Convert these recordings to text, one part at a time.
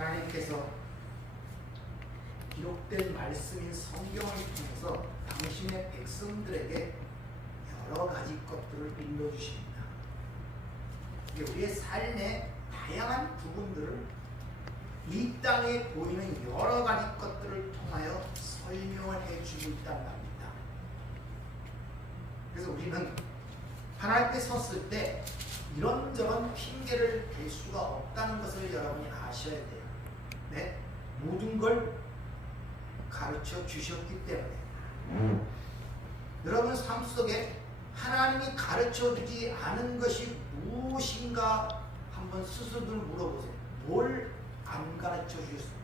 하나님께서 기록된 말씀인 성경을 통해서 당신의 백성들에게 여러 가지 것들을 일러주십니다. 이게 우리의 삶의 다양한 부분들을 이 땅에 보이는 여러 가지 것들을 통하여 설명을 해주고 있단 말입니다. 그래서 우리는 하나님 앞에 섰을 때 이런저런 핑계를 댈 수가 없다는 것을 여러분이 아셔야 돼요. 네? 모든 걸 가르쳐 주셨기 때문에 여러분 삶 속에 하나님이 가르쳐 주지 않은 것이 무엇인가 한번 스스로 물어보세요. 뭘 안 가르쳐 주셨습니까?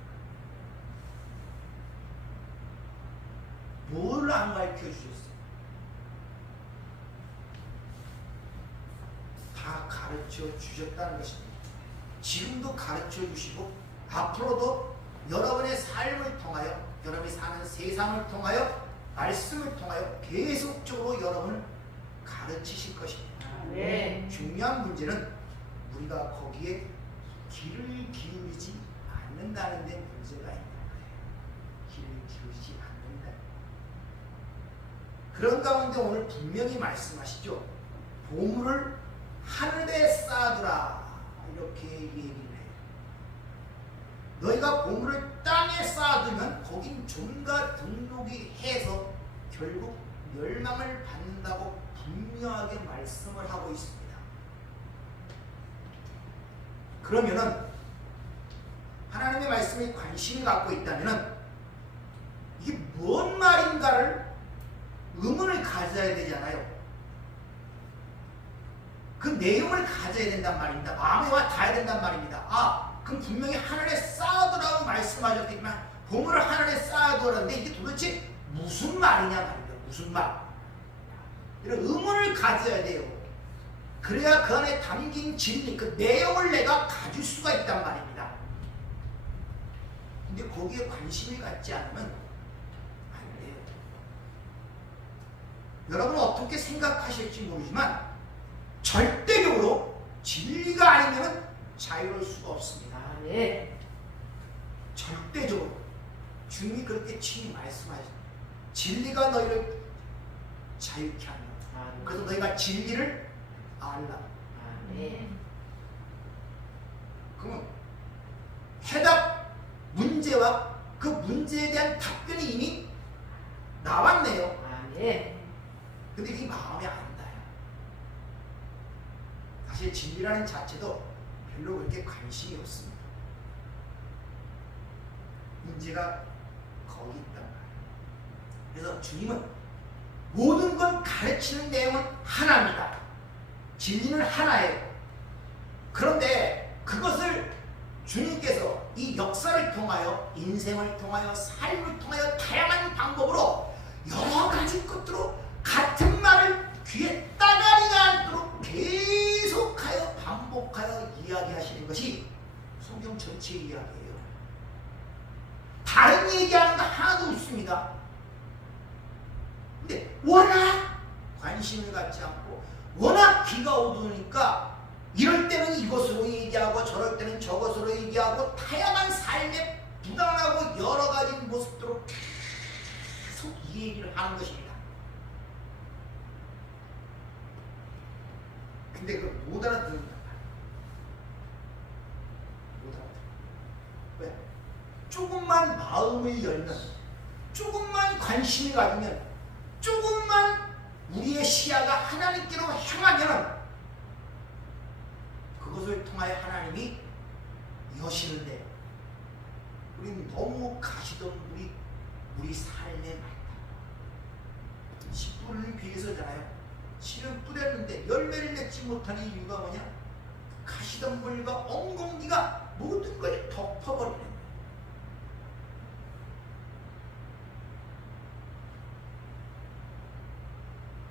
뭘 안 가르쳐 주셨어요? 다 가르쳐 주셨다는 것입니다. 지금도 가르쳐 주시고 앞으로도 여러분의 삶을 통하여 여러분이 사는 세상을 통하여 말씀을 통하여 계속적으로 여러분을 가르치실 것입니다. 네. 중요한 문제는 우리가 거기에 귀를 기울이지 않는다는 데 문제가 있는 거예요. 귀를 기울이지 않는다. 그런 가운데 오늘 분명히 말씀하시죠. 보물을 하늘에 쌓아두라 이렇게 얘기를 해요. 너희가 보물을 땅에 쌓아두면 거긴 좀과 등록이 해서 결국 멸망을 받는다고 분명하게 말씀을 하고 있습니다. 그러면은 하나님의 말씀에 관심을 갖고 있다면은 이게 뭔 말인가를 의문을 가져야 되잖아요. 그 내용을 가져야 된단 말입니다. 마음에 와 닿아야 된단 말입니다. 아, 그럼 분명히 하늘에 쌓아두라고 말씀하셨지만 보물을 하늘에 쌓아두라는데 이게 도대체 무슨 말이냐 말입니다. 무슨 말? 이런 의문을 가져야 돼요. 그래야 그 안에 담긴 진리, 그 내용을 내가 가질 수가 있단 말입니다. 근데 거기에 관심이 갖지 않으면 안 돼요. 여러분은 어떻게 생각하실지 모르지만 절대적으로 진리가 아니면 자유로울 수가 없습니다. 네. 절대적으로. 주님이 그렇게 친히 말씀하셨습니다. 진리가 너희를 자유케 한다. 그래서 너희가 진리를 알라. 네. 그러면 해답 문제와 그 문제에 대한 답변이 이미 나왔네요. 네. 근데 이게 마음에 안 닿아요. 사실 진리라는 자체도 별로 그렇게 관심이 없습니다. 문제가 거기 있단 말이에요. 그래서 주님은 모든 걸 가르치는 내용은 하나입니다. 진리는 하나예요. 그런데 그것을 주님께서 이 역사를 통하여 인생을 통하여 삶을 통하여 다양한 방법으로 여러 가지 것들로 같은 말을 귀에 따가리가 않도록 계속하여 반복하여 이야기하시는 것이 성경 전체의 이야기예요. 다른 얘기하는 거 하나도 없습니다. 근데 워낙 관심을 갖지 않고 워낙 귀가 어두우니까 이럴 때는 이것으로 얘기하고 저럴 때는 저것으로 얘기하고 다양한 삶에 부당하고 여러 가지 모습들로 계속 이 얘기를 하는 것입니다. 근데 그걸 못 알아듣는단 말이에요. 못 알아듣는. 왜? 조금만 마음을 열면, 조금만 관심을 가지면, 조금만 우리의 시야가 하나님께로 향하면 그것을 통하여 하나님이 여시는데 우리는 너무 가시던 우리 삶의 말다. 씨 뿌리는 비해서잖아요. 씨를 뿌렸는데 열매를 맺지 못하는 이유가 뭐냐? 가시던 물과 엉겅기가 모든 걸 덮어버리는 거예요.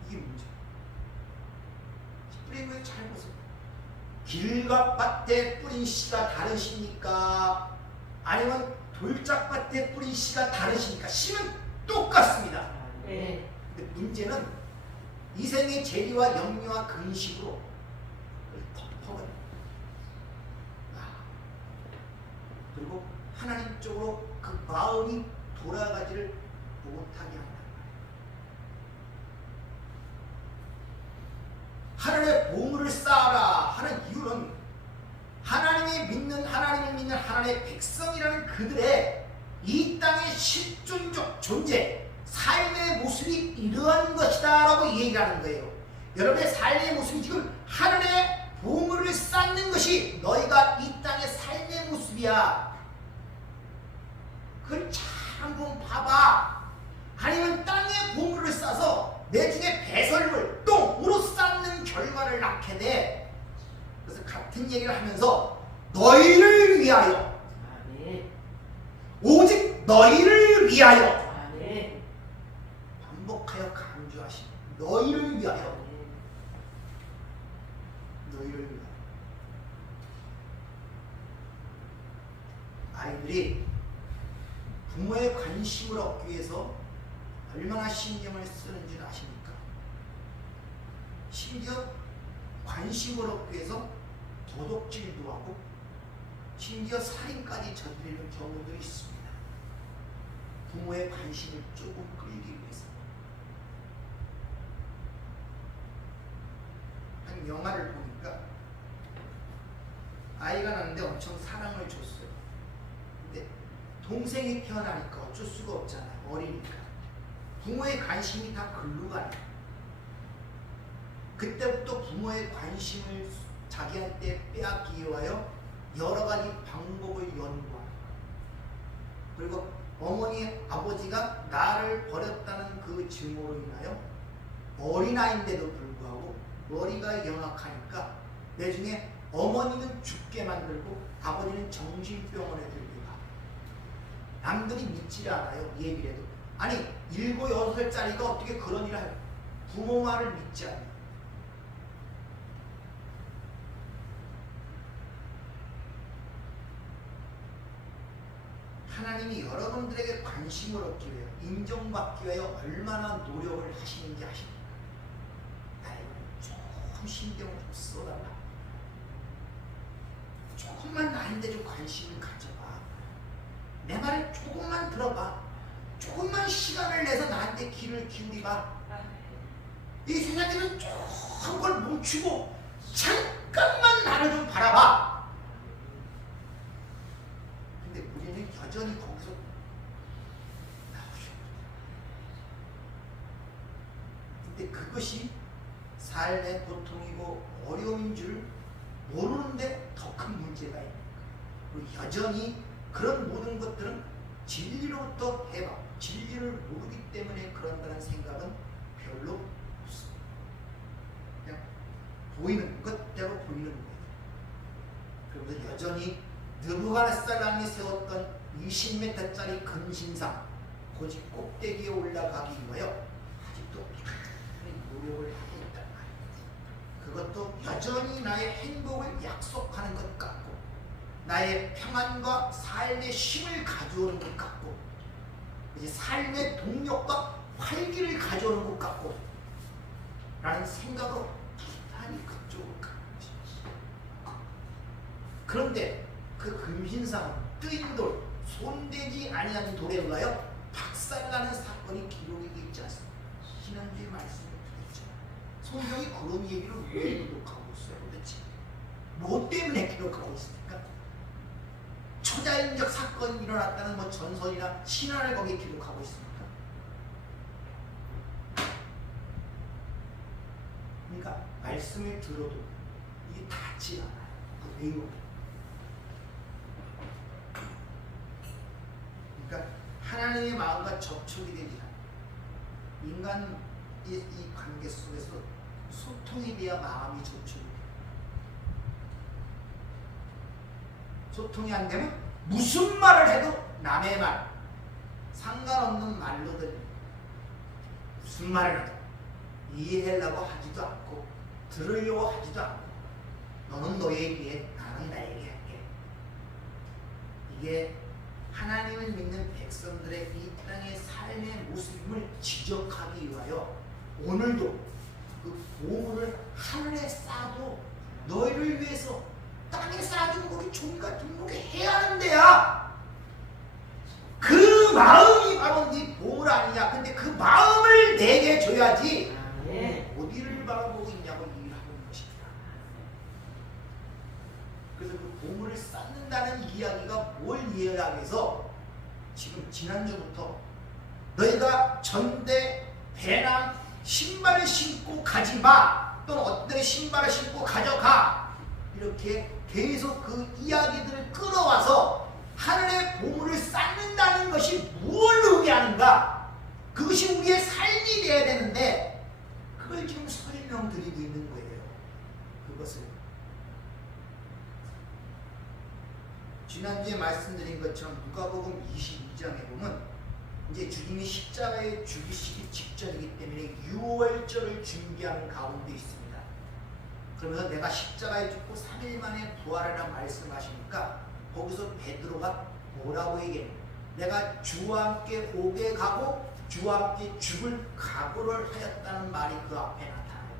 이게 문제예요. 뿌린 거에 잘 보세요. 길과 밭에 뿌린 씨가 다르십니까? 아니면 돌짝밭에 뿌린 씨가 다르십니까? 씨는 똑같습니다. 네. 근데 문제는 이생의 재리와 영리와 근식으로 덮어버려요. 그리고 하나님 쪽으로 그 마음이 돌아가지를 못하게 한다. 하늘의 보물을 쌓아라 하는 이유는 하나님을 믿는 하나님의 백성이라는 그들의 이 땅의 실존적 존재, 삶의 모습이 이러한 것이다 라고 얘기하는 거예요. 여러분의 삶의 모습이 지금 하늘의 보물을 쌓는 것이 너희가 이 땅의 삶의 모습이야. 그걸 잘 한번 봐봐. 하나님은 땅에 보물을 싸서 내 중에 배설물, 똥으로 쌓는 결과를 낳게 돼. 그래서 같은 얘기를 하면서 너희를 위하여, 아멘. 오직 너희를 위하여, 아멘. 반복하여 강조하시니 너희를 위하여, 아멘. 너희를 위하여. 아이들이 부모의 관심을 얻기 위해서 얼마나 신경을 쓰는 줄 아십니까? 심지어 관심을 얻기 위해서 도둑질도 하고 심지어 살인까지 저지르는 경우도 있습니다. 부모의 관심을 조금 끌기 위해서. 한 영화를 보니까 아이가 낳는데 엄청 사랑을 줬어요. 근데 동생이 태어나니까 어쩔 수가 없잖아요. 어리니까. 부모의 관심이 다 글로 가요. 그때부터 부모의 관심을 자기한테 빼앗기 위하여 여러 가지 방법을 연구하고, 그리고 어머니, 아버지가 나를 버렸다는 그 증오로 인하여 어린아이인데도 불구하고 머리가 영악하니까 내중에 어머니는 죽게 만들고 아버지는 정신병원에 들고 가. 남들이 믿지 않아요. 얘기를 해도. 아니 7, 6살짜리가 어떻게 그런 일을 해요? 부모 말을 믿지 않아요. 하나님이 여러분들에게 관심을 얻기 위해, 인정받기 위해 얼마나 노력을 하시는지 아십니까? 아이고, 조금 신경을 좀 써달라. 조금만 나한테 좀 관심을 가져봐. 내 말을 조금만 들어봐. 조금만 시간을 내서 나한테 귀를 기울이봐. 이 세상에는 조금 걸 멈추고 잠깐만 나를 좀 바라봐. 근데 우리는 여전히 거기서 나오죠. 근데 그것이 삶의 고통이고 어려움인 줄 모르는데 더 큰 문제가 있는 거예요. 그리고 여전히 그런 모든 것들은 진리로부터 해방, 진리를 모르기 때문에 그런다는 생각은 별로 없습니다. 그냥 보이는 것대로 보이는 거예요. 그러면서 여전히 느부갓네살 왕이 세웠던 20m짜리 금신상 고집 꼭대기에 올라가기 위하여 아직도 노력을 하고 있단 말이에요. 그것도 여전히 나의 행복을 약속하는 것 같고 나의 평안과 삶의 쉼을 가져오는 것 같고 이제 삶의 동력과 활기를 가져오는 것 같고 라는 생각으로 부단히 그쪽으로 가는 것입니다. 그런데 그 금신상은 뜨인 돌, 손대지 아니한 돌에 의하여 박살나는 사건이 기록이 되어 있지 않습니까? 지난주에 말씀을 드렸잖아요. 성경이 그런 얘기를 왜 기록하고 있어요? 도대체 뭐 때문에 기록하고 있습니까? 초자연적 사건이 일어났다는 뭐 전설이나 신화를 거기에 기록하고 있습니까? 그러니까 말씀을 들어도 이게 닿지 않아요. 그 내용이. 그러니까 하나님의 마음과 접촉이 되지 않아요. 인간 이 관계 속에서 소통이 돼야 마음이 접촉이 돼요. 소통이 안 되면 무슨 말을 해도 남의 말, 상관없는 말로들 무슨 말을 해도 이해하려고 하지도 않고 들으려고 하지도 않고 너는 너에게 나는 나에게 할게. 이게 하나님을 믿는 백성들의 이 땅의 삶의 모습임을 지적하기 위하여 오늘도 그 보물을 하늘에 쌓아도 너희를 위해서 땅에 쌓아도 그 종이가 등록해야 하는 데야. 그 마음이 바로 네 보물 아니냐. 근데 그 마음을 내게 줘야지 네. 어디를 바라보고 있냐고 일하는 것입니다. 그래서 그 보물을 쌓는다는 이야기가 뭘 이야기해서 지금 지난주부터 너희가 전대, 배낭, 신발을 신고 가지 마. 또는 어떤 신발을 신고 가져가. 이렇게 계속 그 이야기들을 끌어와서 하늘의 보물을 쌓는다는 것이 무엇을 의미하는가? 그것이 우리의 삶이 되어야 되는데 그걸 지금 설명드리고 있는 거예요. 그것을 지난주에 말씀드린 것처럼 누가복음 22장에 보면 이제 주님이 십자가에 죽으시기 직전이기 때문에 유월절을 준비하는 가운데 있습니다. 그러면서 내가 십자가에 죽고 3일 만에 부활하라 말씀하시니까 거기서 베드로가 뭐라고 얘기해요? 내가 주와 함께 옥에 가고 주와 함께 죽을 각오를 하였다는 말이 그 앞에 나타나요.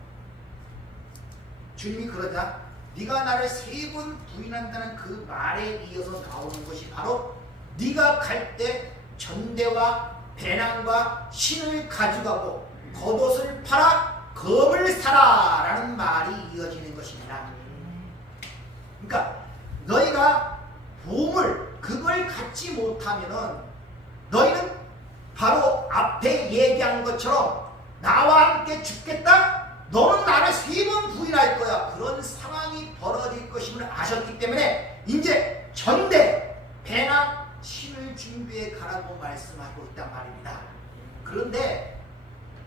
주님이 그러자 네가 나를 3번 부인한다는 그 말에 이어서 나오는 것이 바로 네가 갈 때 전대와 배낭과 신을 가져가고 겉옷을 팔아 검을 사라 라는 말이 이어지는 것입니다. 그러니까 너희가 보물 그걸 갖지 못하면은 너희는 바로 앞에 얘기한 것처럼 나와 함께 죽겠다? 너는 나를 3번 부인할 거야. 그런 상황이 벌어질 것임을 아셨기 때문에 이제 전대, 배낭, 신을 준비해 가라고 말씀하고 있단 말입니다. 그런데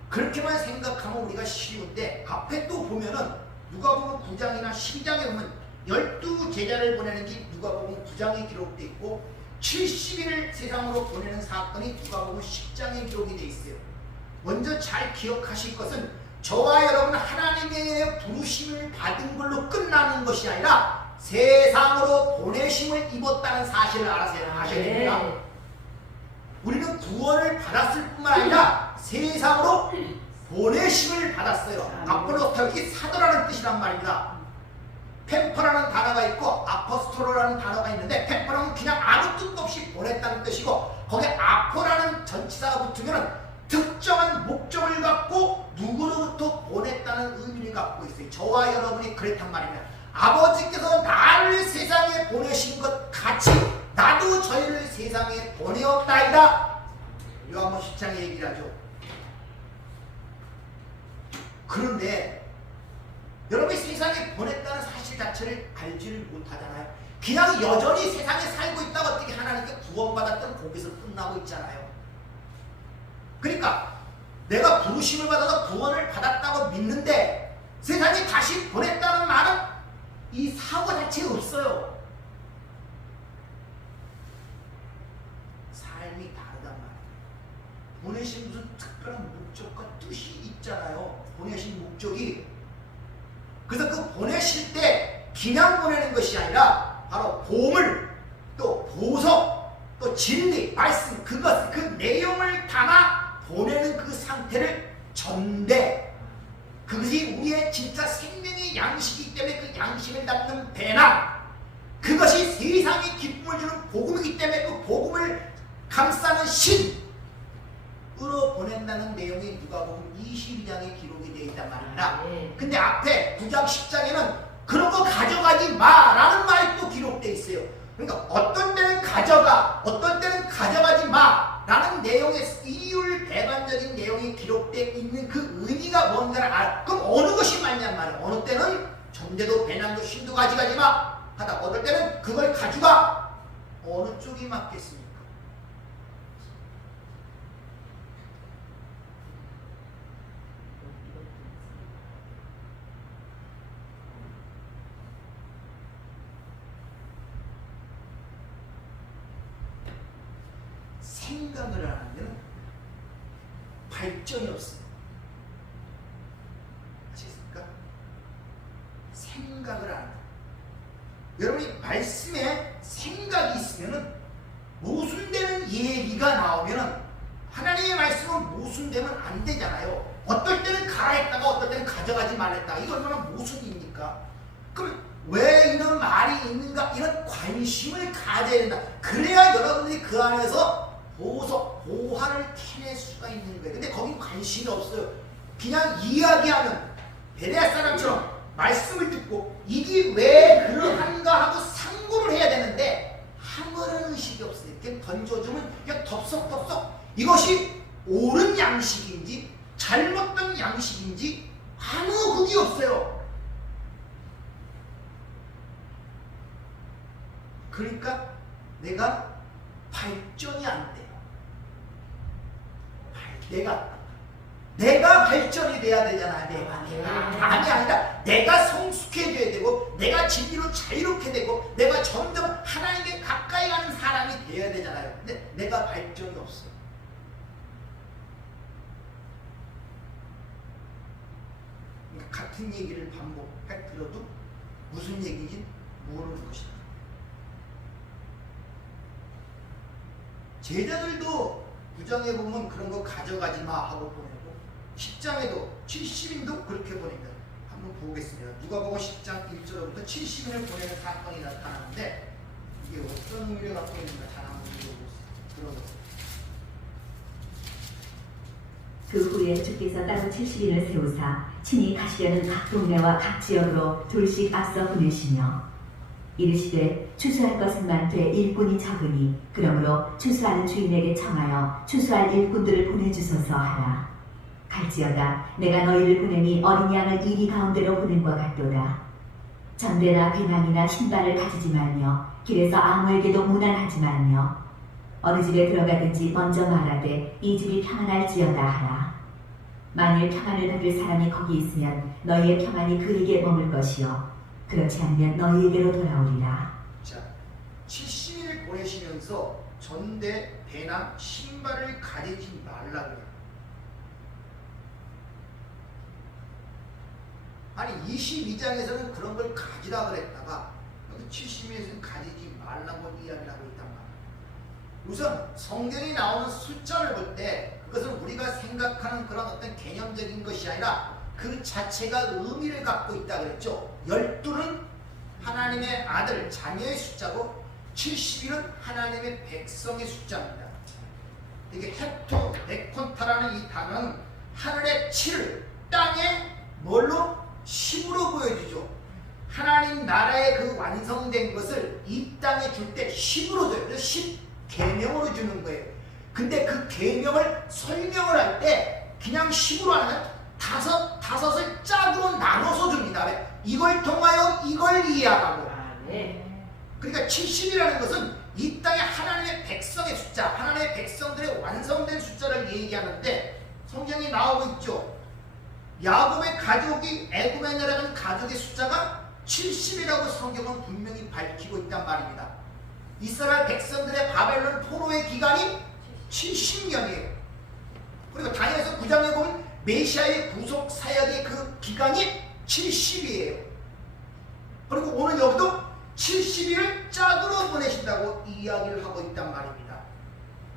그렇게만 생각하면 우리가 쉬운데 앞에 또 보면은 누가복음 9장이나 12장에 보면 12제자를 보내는 게 누가복음 9장에 기록되어 있고 70일을 세상으로 보내는 사건이 누가복음 10장에 기록이 되어 있어요. 먼저 잘 기억하실 것은 저와 여러분 하나님의 부르심을 받은 걸로 끝나는 것이 아니라 세상으로 보내심을 입었다는 사실을 아셔야 됩니다. 네. 우리는 구원을 받았을 뿐만 아니라 세상으로 보내심을 받았어요. 아폴로스토기 사도라는 뜻이란 말입니다. 펜퍼라는 단어가 있고 아포스토로라는 단어가 있는데 펜퍼라는 그냥 아무 뜻도 없이 보냈다는 뜻이고 거기에 아포라는 전치사가 붙으면 특정한 목적을 갖고 누구로부터 보냈다는 의미를 갖고 있어요. 저와 여러분이 그랬단 말입니다. 아버지께서 나를 세상에 보내신 것 같이 나도 저희를 세상에 보내었다이다. 요한복음 10장에 얘기를 하죠. 그런데 여러분이 세상에 보냈다는 사실 자체를 알지를 못하잖아요. 그냥 여전히 세상에 살고 있다가 어떻게 하나님께 구원받았던 거기서 끝나고 있잖아요. 그러니까 내가 부르심을 받아서 구원을 받았다고 믿는데 세상에 다시 보냈다는 말은 이 사고 자체가 없어요. 삶이 다르단 말이에요. 보내신 무슨 특별한 목적과 뜻이 있잖아요. 보내신 목적이. 그래서 그 보내실 때 그냥 보내는 것이 아니라 바로 보물, 또 보석, 또 진리, 말씀, 그것, 그 내용을 담아 보내는 그 상태를 전대. 그것이 우리의 진짜 생명의 양식이기 때문에 그 양식을 담는 배낭. 그것이 세상에 기쁨을 주는 복음이기 때문에 그 복음을 감싸는 신으로 보낸다는 내용이 누가복음 22장에 기록이 되어 있단 말입니다. 근데 앞에 9장 10장에는 그런 거 가져가지 마라는 말이 또 기록되어 있어요. 그러니까 어떤 때는 가져가, 어떤 때는 가져가지 마라는 내용의 이율배반적인 내용이 기록되어 있는 그 의미가 뭔가를 알아. 그럼 어느 것이 맞냔 말이야. 어느 때는 전대도 배낭도 신도 가져가지 마 하다 어떨 때는 그걸 가져가. 어느 쪽이 맞겠습니까? 생각을 안 하면 발전이 없어요. 아시겠습니까? 생각을 안 한다. 여러분이 말씀에 생각이 있으면은 모순되는 얘기가 나오면은 하나님의 말씀은 모순되면 안 되잖아요. 어떨 때는 가라 했다가 어떨 때는 가져가지 말랬다. 이거 얼마나 모순입니까? 그럼 왜 이런 말이 있는가? 이런 관심을 가져야 된다. 그래야 여러분들이 그 안에서 보화를 캐낼 수가 있는 거예요. 근데 거긴 관심이 없어요. 그냥 이야기하면 베레아 사람처럼 말씀을 듣고 이게 왜 그러한가 하고 상고를 해야 되는데 아무런 의식이 없어요. 이렇게 던져주면 그냥 덥석덥석 이것이 옳은 양식인지 잘못된 양식인지 아무 그게 없어요. 그러니까 내가 발전이 안 돼요. 내가 발전이 돼야 되잖아. 내가 남이 아니라 내가 성숙해져야 되고 내가 진리로 자유롭게 되고 내가 점점 하나님께 가까이 가는 사람이 되어야 되잖아요. 근데 내가 발전이 없어요. 그러니까 같은 얘기를 반복해 들어도 무슨 얘기인지 모르는 것이다. 제자들도 9장에 보면 그런 거 가져가지 마 하고 보내고 10장에도 70인도 그렇게 보냅니다. 한번 보겠습니다. 누가복음 10장 1절부터 70인을 보내는 사건이 나타나는데 이게 어떤 의미를 갖고 있는가 잘 한번 들어보세요. 그 후에 주께서 따로 70인을 세우사 친히 가시려는 각 동네와 각 지역으로 둘씩 앞서 보내시며 이르시되 추수할 것은 많되 일꾼이 적으니 그러므로 추수하는 주인에게 청하여 추수할 일꾼들을 보내주소서 하라. 갈지어다 내가 너희를 보내니 어린 양을 이리 가운데로 보냄과 같도다. 전대나 배낭이나 신발을 가지지 말며 길에서 아무에게도 무난하지 말며 어느 집에 들어가든지 먼저 말하되 이 집이 평안할지어다 하라. 만일 평안을 받을 사람이 거기 있으면 너희의 평안이 그에게 머물 것이요 그렇지 않으면 너희에게로 돌아오리라. 자, 70일을 보내시면서 전대, 배낭, 신발을 가지지 말라 그래요. 아니 22장에서는 그런 걸 가지라 그랬다가 여기 70일에서는 가지지 말라고 이야기를 하고 있단 말이에요. 우선 성경이 나오는 숫자를 볼 때 그것은 우리가 생각하는 그런 어떤 개념적인 것이 아니라 그 자체가 의미를 갖고 있다 그랬죠. 12는 하나님의 아들, 자녀의 숫자고 70일은 하나님의 백성의 숫자입니다. 이게 헥토, 네콘타라는 이 단어는 하늘의 7을 땅에 뭘로? 10으로 보여주죠. 하나님 나라의 그 완성된 것을 이 땅에 줄 때 10으로 줘요. 그래서 10 계명으로 주는 거예요. 근데 그 계명을 설명을 할 때 그냥 10으로 하면 다섯을 짝으로 나눠서 줍니다. 이걸 통하여 이걸 이해하라고. 그러니까 70이라는 것은 이 땅의 하나님의 백성의 숫자, 하나님의 백성들의 완성된 숫자를 얘기하는데 성경이 나오고 있죠. 야곱의 가족이 애굽에 내려간 가족의 숫자가 70이라고 성경은 분명히 밝히고 있단 말입니다. 이스라엘 백성들의 바벨론 포로의 기간이 70년이에요. 그리고 다니엘서 9장에 보면 메시아의 구속 사역의 그 기간이 70이에요. 그리고 오늘 여기도 70일을 짝으로 보내신다고 이야기를 하고 있단 말입니다.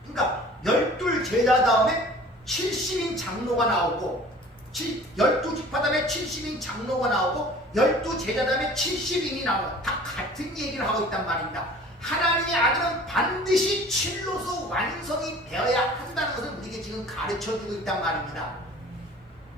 그러니까 12 제자 다음에 70인 장로가 나오고 12지파 다음에 70인 장로가 나오고 12 제자 다음에 70인이 나오고 다 같은 얘기를 하고 있단 말입니다. 하나님의 아들은 반드시 7로서 완성이 되어야 한다는 것을 우리에게 지금 가르쳐주고 있단 말입니다.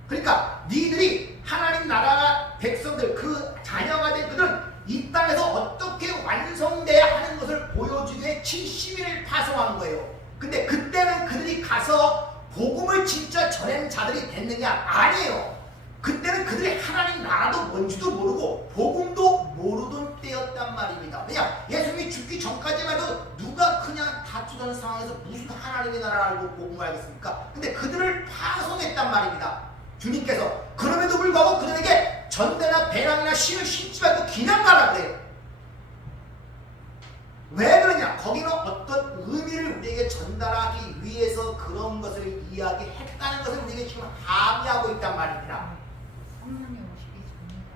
그러니까 니들이 하나님 나라 백성들 그 자녀가 된 그들은 이 땅에서 어떻게 완성돼야 하는 것을 보여주기 위해 70일을 파송한 거예요. 근데 그때는 그들이 가서 복음을 진짜 전하는 자들이 됐느냐? 아니에요. 그때는 그들이 하나님 나라도 뭔지도 모르고 복음도 모르던 때였단 말입니다. 왜냐? 예수님이 죽기 전까지만 해도 누가 그냥 다투던 상황에서 무슨 하나님의 나라를 알고 복음을 알겠습니까? 근데 그들을 파송했단 말입니다. 주님께서. 그럼에도 불구하고 그들에게 전대나 배낭이나 신을 신지 말고 그냥 가라 그래요. 왜 그러냐? 거기는 어떤 의미를 우리에게 전달하기 위해서 그런 것을 이야기했다는 것을 우리에게 지금 함의하고 있단 말입니다. 성령이 오시기 전이다.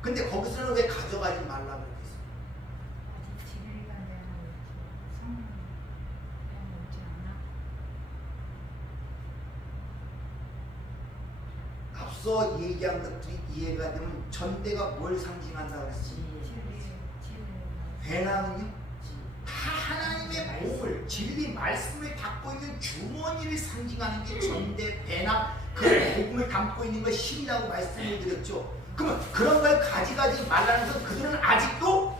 근데 거기서는 왜 가져가지 말라고 그랬어요? 아직 지리가 내가 성령이 오지 않아. 앞서 얘기한 것들이 이해가 되면 전대가 뭘 상징한다 그랬지? 배낭은요? 다 하나님의 복을, 진리 말씀을 담고 있는 주머니를 상징하는 게 전대, 배낭, 그 복음을 담고 있는 것 힘이라고 말씀을 드렸죠. 그러면 그런 걸 가져가지 말라는 것은 그들은 아직도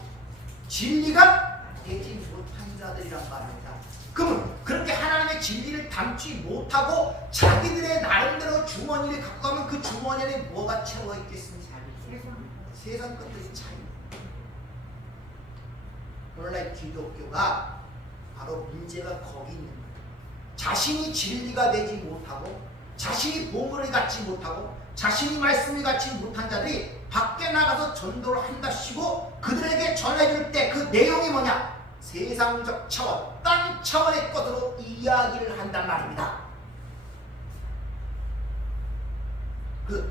진리가 되지 못한 자들이란 말입니다. 그러면 그렇게 하나님의 진리를 담지 못하고 자기들의 나름대로 주머니를 갖고 가면 그 주머니 안에 뭐가 채워 있겠습니까? 세상 것들이 차이. 오늘날 기독교가 바로 문제가 거기 있는 거예요. 자신이 진리가 되지 못하고 자신이 보물을 갖지 못하고 자신이 말씀을 갖지 못한 자들이 밖에 나가서 전도를 한다시고 그들에게 전해줄 때 그 내용이 뭐냐? 세상적 차원, 땅 차원의 것으로 이야기를 한단 말입니다.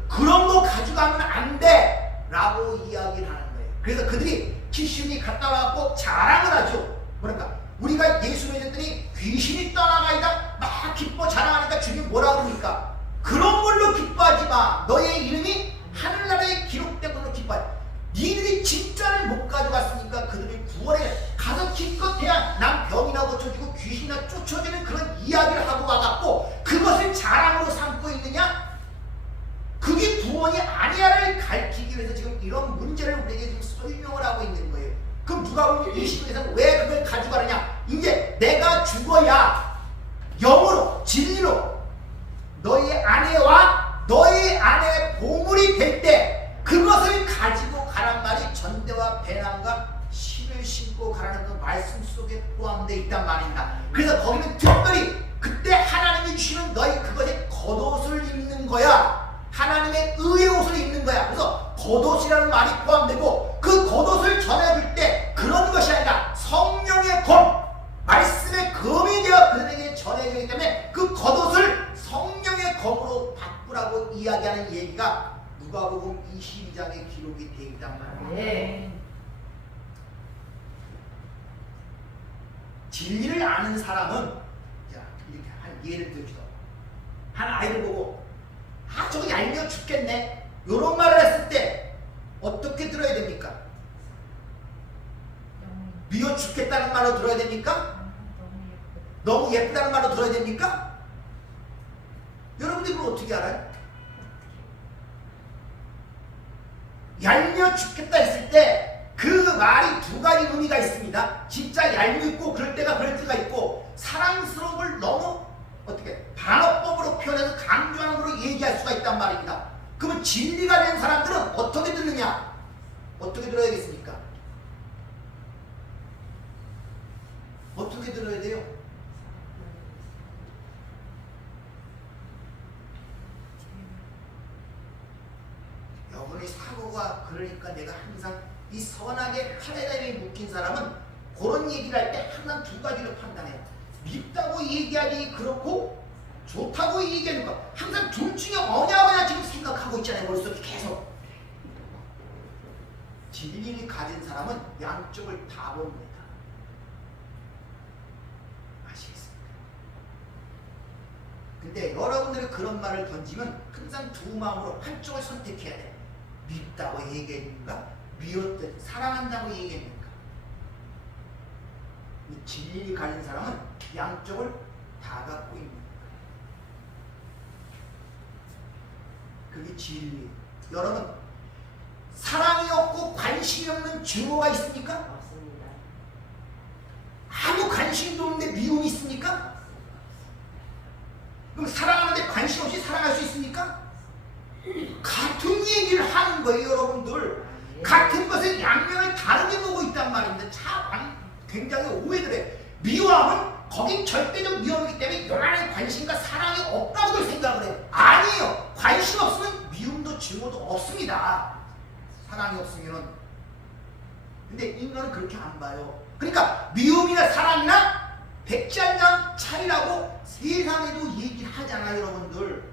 그런 거 가져가면 안 돼! 라고 이야기를 하는 거예요. 그래서 그들이 귀신이 갔다 와갖고 자랑을 하죠. 뭐랄까? 우리가 예수 믿었더니 귀신이 떠나가이다 막 기뻐 자랑하니까 주님 뭐라 그러니까? 그런 걸로 기뻐하지 마. 너의 이름이 하늘나라에 기록된 걸로 기뻐하지. 니들이 진짜를 못 가져갔으니까 그들이 구원에 가서 기껏해야 난 병이나 고쳐지고 귀신이나 쫓아지는 그런 이야기를 하고 와갖고 그것을 자랑으로 삼고 있느냐? 그게 구원이 아니야를 가르치기 위해서 지금 이런 문제를 우리에게 지금 설명을 하고 있는 거예요. 그럼 누가 보면 이 시대에서 왜 그걸 가져가느냐? 이제 내가 죽어야 영으로 진리로 너희 아내와 너희 아내의 보물이 될 때 그것을 가지고 가란 말이 전대와 배낭과 실을 신고 가라는 그 말씀 속에 포함되어 있단 말입니다. 그래서 거기는 특별히 그때 하나님이 주시는 너희 그것에 겉옷을 입는 거야. 하나님의 의의 옷을 입는 거야. 그래서 겉옷이라는 말이 포함되고 그 겉옷을 전해줄 때 그런 것이 아니라 성령의 검, 말씀의 검이 되어 그들에게 전해지기 때문에 그 겉옷을 성령의 검으로 바꾸라고 이야기하는 얘기가 누가복음 22장에 기록이 되어 있단 말이에요. 네. 진리를 아는 사람은 자, 이렇게 한 예를 들죠. 한 아이를 보고 아 저거 얄미워 죽겠네 이런 말을 했을 때 어떻게 들어야 됩니까? 미워 죽겠다는 말로 들어야 됩니까? 너무 예쁘다는 말로 들어야 됩니까? 여러분들이 그걸 어떻게 알아요? 얄미워 죽겠다 했을 때 그 말이 두 가지 의미가 있습니다. 진짜 얄밉고 그럴 때가 그럴 때가 있고 사랑스러운 걸 너무 어떻게 반어법으로 표현해서 강조하는 걸로 얘기할 수가 있단 말입니다. 그러면 진리가 된 사람들은 어떻게 듣느냐? 어떻게 들어야겠습니까? 어떻게 들어야 돼요? 여러분의 사고가 그러니까 내가 항상 이 선하게 카레라에 묶인 사람은 그런 얘기를 할 때 항상 두 가지로 판단해요. 밉다고 얘기하기 그렇고 좋다고 얘기하니까 항상 둘 중에 어냐거냐 지금 생각하고 있잖아요. 머릿속에 계속. 진리를 가진 사람은 양쪽을 다 봅니다. 아시겠습니까? 근데 여러분들이 그런 말을 던지면 항상 두 마음으로 한쪽을 선택해야 돼. 밉다고 얘기했는가? 미웠든 사랑한다고 얘기했는가? 이 진리를 가진 사람은 양쪽을 다 갖고 있는 거예요. 그게 진리. 여러분 사랑이 없고 관심이 없는 증오가 있습니까? 없습니다. 아무 관심도 없는데 미움이 있습니까? 그럼 사랑하는데 관심 없이 사랑할 수 있습니까? 같은 얘기를 하는 거예요, 여러분들. 같은 것을 양면을 다르게 보고 있단 말입니다. 참 굉장히 오해를 해. 미워함은 거긴 절대적 미움이기 때문에 요란한 관심과 사랑이 없다고들 생각을 해요. 아니에요. 관심 없으면 미움도 증오도 없습니다. 사랑이 없으면. 근데 인간은 그렇게 안 봐요. 그러니까 미움이나 사랑이나 백지한장 차이라고 세상에도 얘기를 하잖아요, 여러분들.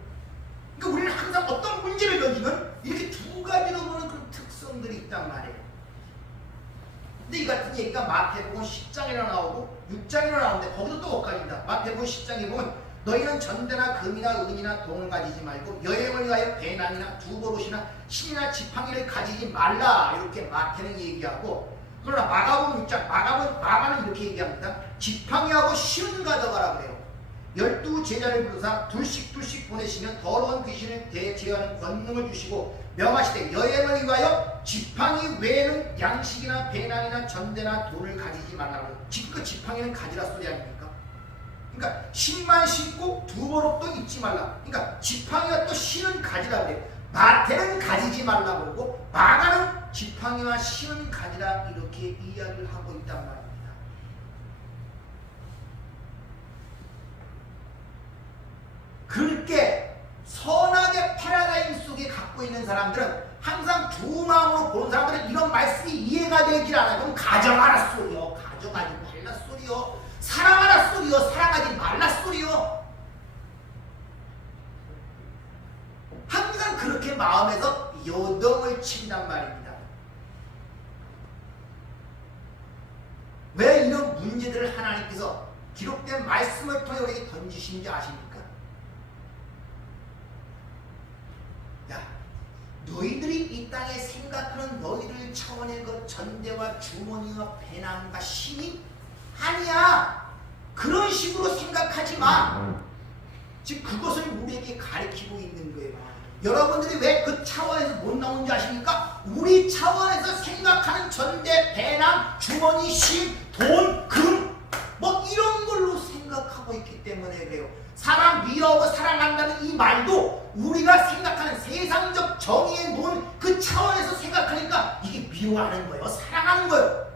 그러니까 우리는 항상 어떤 문제를 던지면 이렇게 두 가지로 보는 그런 특성들이 있단 말이에요. 근데 이 같은 얘기가 마태복음 10장이나 나오고 6장이나 나오는데 거기도 또 엇갈립니다. 마태복음 10장에 보면 너희는 전대나 금이나 은이나 돈을 가지지 말고 여행을 위하여 배낭이나 두보롯이나 신이나 지팡이를 가지지 말라. 이렇게 마태는 얘기하고, 그러나 마가복음 6장 마가는 이렇게 얘기합니다. 지팡이하고 신을 가져가라 그래요. 12 제자를 부르사 둘씩 보내시면 더러운 귀신을 대제하는 권능을 주시고 명하시되 여행을 위하여 지팡이 외에는 양식이나 배낭이나 전대나 돈을 가지지 말라고. 지금 그 지팡이는 가지라 소리 아닙니까? 그러니까 신만 신고 두보록도 입지 말라. 그러니까 지팡이와 또 신은 가지라 그래요. 마태는 가지지 말라 그러고 마가는 지팡이와 신은 가지라 이렇게 이야기를 하고 있단 말입니다. 그렇게 선하게 패러다임 속에 갖고 있는 사람들은 항상 두 마음으로 보는 사람들은 이런 말씀이 이해가 되질 않아요. 그럼 가져가라 소리요. 가져가지 말라 소리요. 사랑하라 소리요. 사랑하지 말라 소리요. 항상 그렇게 마음에서 요동을 친단 말입니다. 왜 이런 문제들을 하나님께서 기록된 말씀을 통해 우리에게 던지시는지 아십니까? 야, 너희들이 이 땅에 생각하는 너희들 차원의 그 전대와 주머니와 배낭과 신이 아니야. 그런 식으로 생각하지 마. 지금 그것을 우리에게 가르치고 있는 거예요. 여러분들이 왜 그 차원에서 못 나오는지 아십니까? 우리 차원에서 생각하는 전대, 배낭, 주머니, 신, 돈, 금, 뭐 이런 걸로 생각하고 있기 때문에 그래요. 사람 미워하고 사랑한다는 이 말도 우리가 생각하는 세상적 정의에 놓은 그 차원에서 생각하니까 이게 미워하는 거예요. 사랑하는 거예요.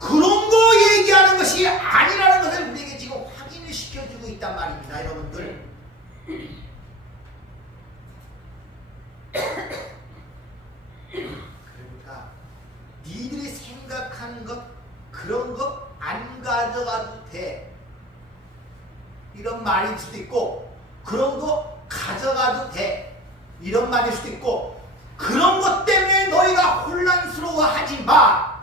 그런 거 얘기하는 것이 아니라는 것을 우리에게 지금 확인을 시켜주고 있단 말입니다. 여러분들. 그러니까 니들이 생각하는 것 그런 거 안 가져가도 돼. 이런 말일 수도 있고, 그런 거 가져가도 돼. 이런 말일 수도 있고, 그런 것 때문에 너희가 혼란스러워하지 마.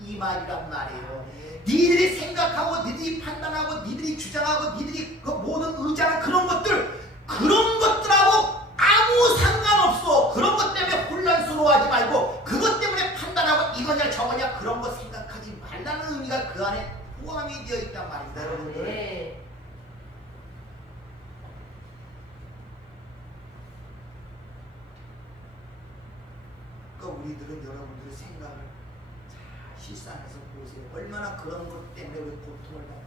이 말이란 말이에요. 니들이 생각하고, 니들이 판단하고, 니들이 주장하고, 니들이 그 모든 의지하는 그런 것들하고 아무 상관없어. 그런 것 때문에 혼란스러워하지 말고, 그것 때문에 판단하고 이거냐 저거냐 그런 거 생각하지 말라는 의미가 그 안에 포함이 되어 있단 말입니다. 여러분들. 네. 그러니까 우리들은 여러분들의 생각을 잘 실상해서 보세요. 얼마나 그런 것 때문에 우리 고통을 받고,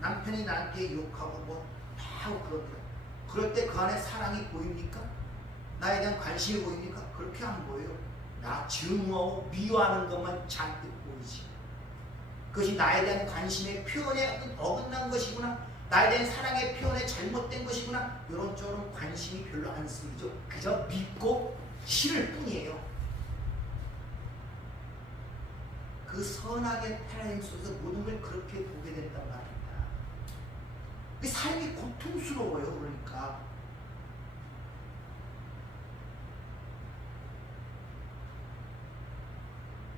남편이 나한테 욕하고 뭐 하고 그러더라. 그럴 때 그 안에 사랑이 보입니까? 나에 대한 관심이 보입니까? 그렇게 안 보여요. 나 증오하고 미워하는 것만 잔뜩 보이지. 그것이 나에 대한 관심의 표현에 어긋난 것이구나, 나에 대한 사랑의 표현에 잘못된 것이구나, 이런 쪽으로 관심이 별로 안 쓰이죠. 그저 믿고 싫을 뿐이에요. 그 선하게 패러다임 속에서 모든 걸 그렇게 보게 된단 말입니다. 삶이 고통스러워요. 그러니까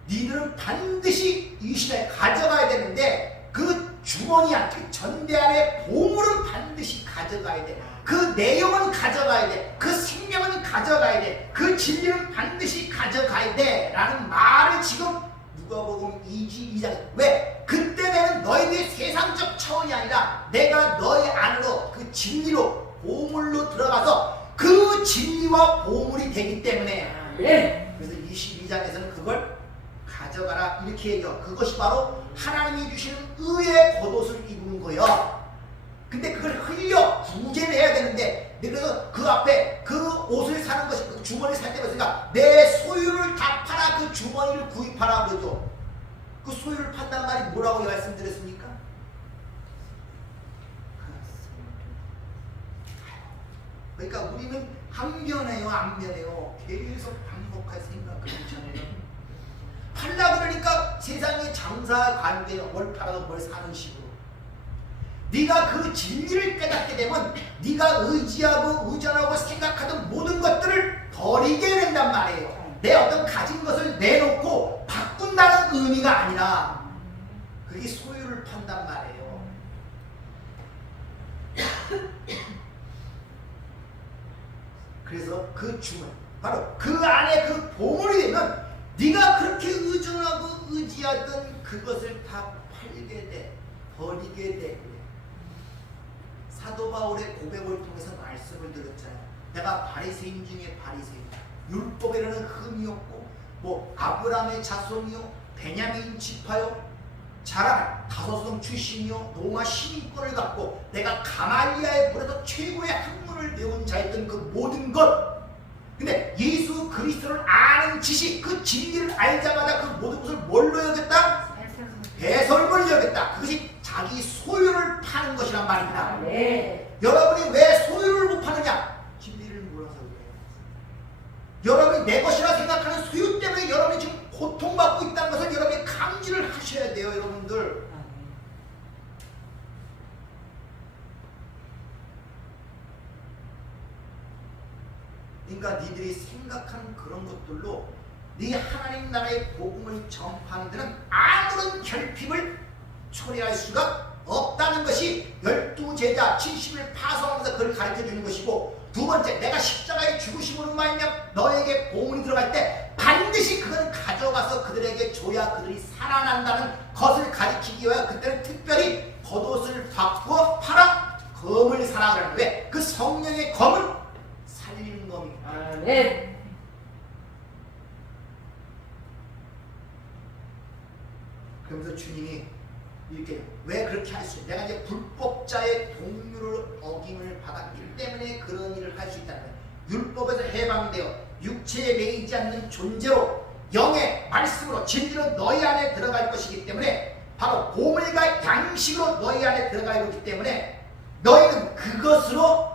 니들은 반드시 이 시대에 가져가야 되는데, 그 주머니 안에, 그 전대 안에 보물은 반드시 가져가야 돼. 그 내용은 가져가야 돼. 그 생명은 가져가야 돼. 그 진리는 반드시 가져가야 돼. 라는 말을 지금 누가복음 2장. 왜? 그때는 너희들의 세상적 차원이 아니라 내가 너희 안으로 그 진리로 보물로 들어가서 그 진리와 보물이 되기 때문에. 네. 그래서 22장에서는 그걸 가져가라 이렇게 얘기해요. 그것이 바로 하나님이 주시는 의의 겉옷을 입는 거예요. 근데 그걸 흘려 구제를 해야 되는데, 그래서 그 앞에 그 옷을 사는 것이, 그 주머니를 살 때가 있으니까 내 소유를 다 팔아 그 주머니를 구입하라 그러죠. 그 소유를 판단 말이 뭐라고 말씀드렸습니까? 그러니까 우리는 안 변해요, 안 변해요. 계속 반복할 생각 그렇잖아요. 팔라 그러니까 세상의 장사 관계, 뭘 팔아도 뭘 사는 식으로. 네가 그 진리를 깨닫게 되면 네가 의지하고 의존하고 생각하던 모든 것들을 버리게 된단 말이에요. 내 어떤 가진 것을 내놓고 바꾼다는 의미가 아니라 그게 소유를 판단 말이에요. 그래서 그 주문, 바로 그 안에 그 보물이 되면 네가 그렇게 의존하고 의지하던 그것을 다 팔게 돼, 버리게 돼. 사도 바울의 고백을 통해서 말씀을 드렸잖아요. 내가 바리새인 중에 바리새인, 율법에는 흠이 없고 뭐 아브라함의 자손이요, 베냐민 지파요, 자라 다소성 출신이요, 로마 시민권을 갖고 내가 가말리아의 불에서 최고의 학문을 배운 자였던 그 모든 것. 근데 예수 그리스도를 아는 지식, 그 진리를 알자마자 그 모든 것을 뭘로 여겼다? 배설물로 여겼다. 그것이 자기 소유를 파는 것이란 말입니다. 네. 여러분이 왜 소유를 못 파느냐? 진리를 몰라서 그래요. 여러분이 내 것이라 생각하는 소유 때문에 여러분이 지금 고통받고 있다는 것을 여러분이 감지를 하셔야 돼요, 여러분들. 그러니까 니들이 생각하는 그런 것들로 네 하나님 나라의 복음을 전파하는 데는 아무런 결핍을 초래할 수가 없다는 것이 12제자 70을 파송하면서 그걸 가르쳐 주는 것이고, 두 번째, 내가 십자가의 죽으심으로 말미암아 너에게 복음이 들어갈 때 반드시 그건 가져가서 그들에게 줘야 그들이 살아난다는 것을 가리키기 위하여 그때는 특별히 겉옷을 바꾸어 팔아 검을 사라 그러는데, 왜? 그 성령의 검은 살리는 검입니다. 네. 그러면서 주님이 이렇게 왜 그렇게 할 수 있냐? 내가 이제 불법자의 동료를 어김을 받았기 때문에 그런 일을 할 수 있다는 거예요. 율법에서 해방되어 육체에 매이지 않는 존재로 영의 말씀으로 진리로 너희 안에 들어갈 것이기 때문에, 바로 보물과 양식으로 너희 안에 들어가고 있기 때문에 너희는 그것으로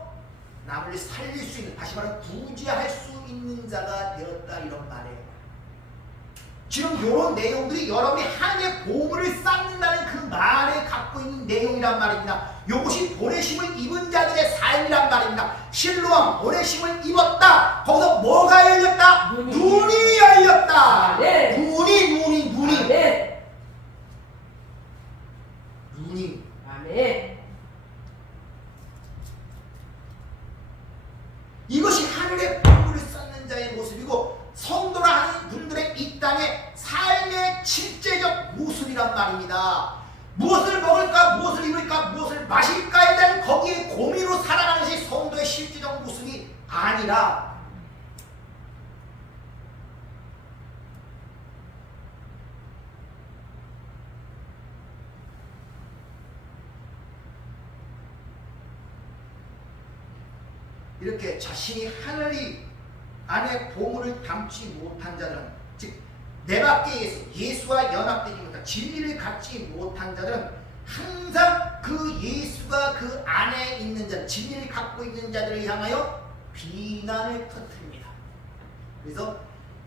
남을 살릴 수 있는, 다시 말하면 구제할 수 있는 자가 되었다, 이런 말이에요. 지금 이런 내용들이 여러분이 하나님의 보물을 쌓는다는 그 말에 갖고 있는 내용이란 말입니다. 이것이 보내심을 입은 자들의 삶이란 말입니다. 실로암 보내심을 입었다. 거기서 뭐가 열렸다? 눈이 열렸다. 네. 눈이 네. 눈이. 아멘. 이것이 하늘의 보물을 쌓는 자의 모습이고, 성도라 하는 분들의 이 땅의 삶의 실제적 모습이란 말입니다. 무엇을 먹을까, 무엇을 입을까, 무엇을 마실까에 대한 거기에 고민으로 살아가는 것이 성도의 실제적 모습이 아니라, 이렇게 자신이 하늘이 안에 보물을 담지 못한 자들은, 즉 내 밖에 예수와 연합되지 못한, 진리를 갖지 못한 자들은 항상 그 예수가 그 안에 있는 자, 진리를 갖고 있는 자들을 향하여 비난을 터뜨립니다. 그래서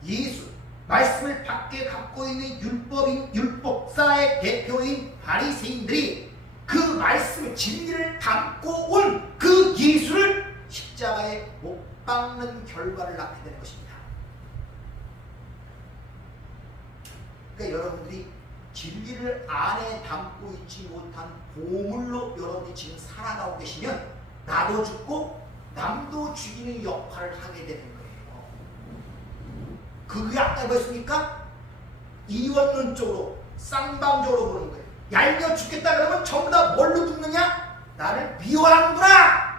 예수 말씀을 밖에 갖고 있는 율법사의 대표인 바리새인들이 그 말씀을, 진리를 담고 온 그 예수를 십자가에 못 박는 결과를 낳게 되는 것입니다. 그러니까 여러분들이 진리를 안에 담고 있지 못한 보물로 여러분이 지금 살아가고 계시면 나도 죽고 남도 죽이는 역할을 하게 되는 거예요. 그게 아까 뭐였습니까? 이원론적으로, 쌍방적으로 보는 거예요. 얄미워 죽겠다 그러면 전부 다 뭘로 죽느냐? 나를 미워하는구나,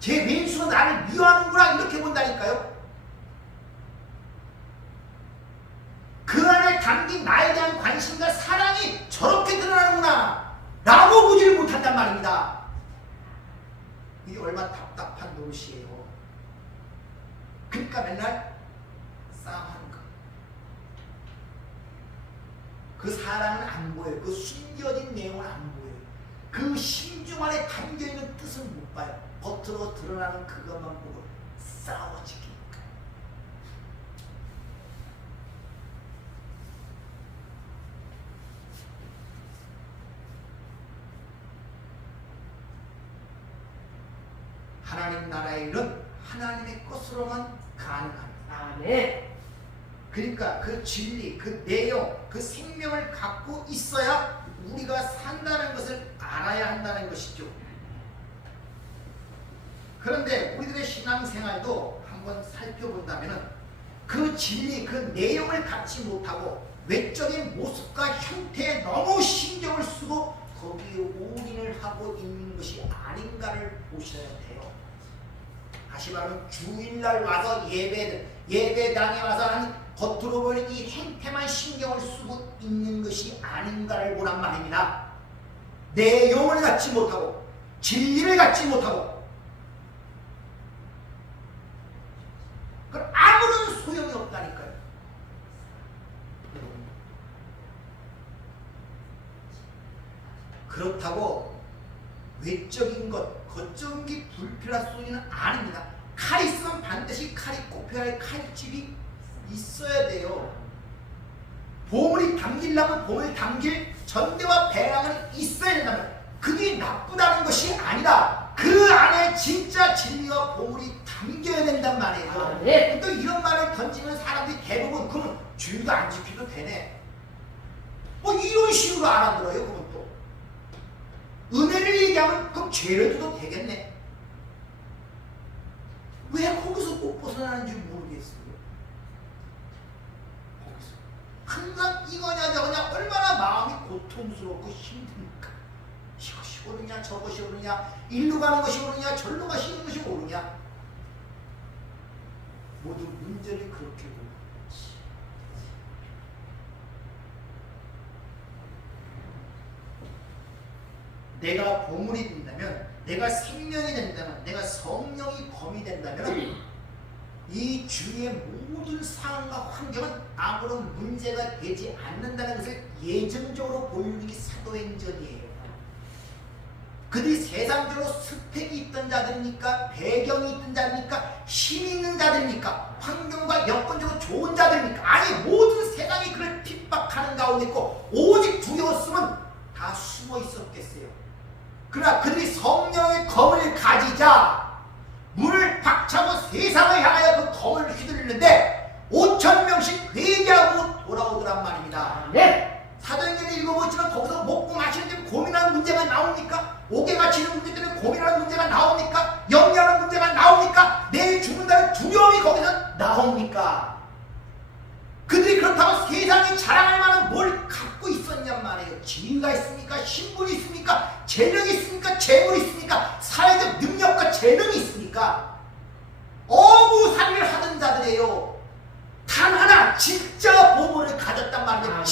제 민수는 나를 미워하는구나, 이렇게 본다니까요. 그 안에 담긴 나에 대한 관심과 사랑이 저렇게 드러나는구나 라고 보지를 못한단 말입니다. 이게 얼마나 답답한 노릇이에요. 그러니까 맨날 싸움하는 거. 그 사랑은 안 보여요. 그 숨겨진 내용은 안 보여요. 그 심중 안에 담겨있는 뜻은 못 봐요. 겉으로 드러나는 그것만 보고 싸워지기. 하나님 나라의 일은 하나님의 것으로만 가능합니다. 아멘. 그러니까 그 진리, 그 내용, 그 생명을 갖고 있어야 우리가 산다는 것을 알아야 한다는 것이죠. 그런데 우리들의 신앙생활도 한번 살펴본다면 그 진리, 그 내용을 갖지 못하고 외적인 모습과 형태에 너무 신경을 쓰고 거기에 올인을 하고 있는 것이 아닌가를 보셔야 돼요. 다시 말하면 주일날 와서 예배당에 와서 하는 겉으로 보이는 이 행태만 신경을 쓰고 있는 것이 아닌가를 보란 말입니다. 내용을 갖지 못하고 진리를 갖지 못하고 그럼 아무런 소용이 없다니까요. 그렇다고 외적인 것, 겉적인 게 불필요한 소리는 아닙니다. 칼이 있으면 반드시 칼이 꼽혀야 할 칼집이 있어야 돼요. 보물이 담기려면 보물 담길 전대와 배양은 있어야 된다면 그게 나쁘다는 것이 아니라 그 안에 진짜 진리와 보물이 담겨야 된단 말이에요. 네. 또 이런 말을 던지면 사람들이 대부분 그러면 주의도 안 지켜도 되네. 뭐 이런 식으로 알아들어요. 그건 또 은혜를 얘기하면 그럼 죄를 져도 되겠네. 왜 거기서 못 벗어나는지 모르겠어요. 거기서 항상 이거냐 저거냐 얼마나 마음이 고통스럽고 힘듭니까? 이것이 옳으냐 저것이 옳으냐 일로 가는 것이 옳으냐 절로 가시는 것이 옳으냐 모두 문제를 그렇게 보는 거지. 내가 보물이 된다면 내가 생명이 된다면 내가 성령이 검이 된다면 이 주위의 모든 상황과 환경은 아무런 문제가 되지 않는다는 것을 예정적으로 보여주는 게 사도행전이에요. 그들이 세상적으로 스펙이 있던 자들입니까? 배경이 있던 자들입니까? 힘이 있는 자들입니까? 환경과 여건적으로 좋은 자들입니까? 아니 모든 세상이 그를 핍박하는 가운데 있고 오직 두려웠으면 다 숨어 있었겠어요. 그러나 그들이 성령의 검을 가지자 문을 박차고 세상을 향하여 그 검을 휘두르는데 5,000명씩 회개하고 돌아오더란 말입니다. 네. 사도행전을 읽어보지만 거기서 먹고 마시는 데 고민하는 문제가 나옵니까? 옥에 갇히는 문제 때문에 고민하는 문제가 나옵니까? 영리하는 문제가 나옵니까? 내일 죽는다는 두려움이 거기서 나옵니까? 그들이 그렇다고 세상이 자랑할 만한 뭘 갖고 있었냔 말이에요. 지위가 있습니까? 신분이 있습니까? 재력이 있습니까? 재물이 있습니까? 사회적 능력과 재능이 있습니까? 어부살이를 하던 자들이에요. 단 하나 진짜 보물을 가졌단 말이에요.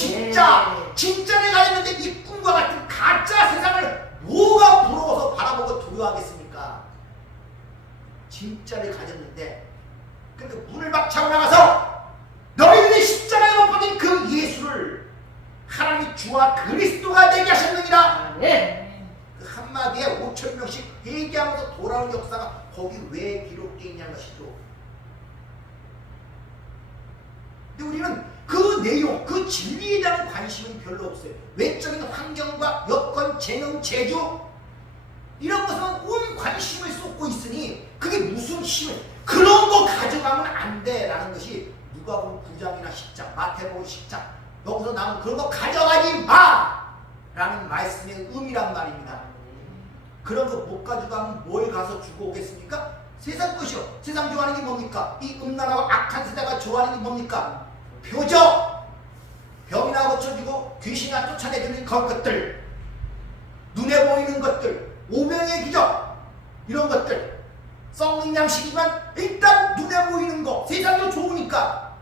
진짜를 가졌는데 이 꿈과 같은 가짜 세상을 뭐가 부러워서 바라보고 두려워하겠습니까? 진짜를 가졌는데 근데 문을 박차고 나가서 너희들이 십자가에 못 박힌 그 예수를 하나님의 주와 그리스도가 되게 하셨느니라. 네. 그 한마디에 5,000명씩 회개하면서 돌아오는 역사가 거기 왜 기록되어 있냐는 것이죠. 근데 우리는 그 내용, 그 진리에 대한 관심은 별로 없어요. 외적인 환경과 여건, 재능, 재주 이런 것은 온 관심을 쏟고 있으니 그게 무슨 힘을 그런 거 가져가면 안 돼라는 것이 누가복음 9장이나 10장, 마태복음 10장 여기서 나오는 그런 거 가져가지 마라는 말씀의 의미란 말입니다. 그런 거 못 가져가면 뭘 가서 주고 오겠습니까? 세상 것이요. 세상 좋아하는 게 뭡니까? 이 음란하고 악한 세대가 좋아하는 게 뭡니까? 표적! 병이나 고쳐주고 귀신이나 쫓아내주는 것들, 눈에 보이는 것들, 오병의 기적 이런 것들 썩는 양식이지만 일단 눈에 보이는 거 세상도 좋으니까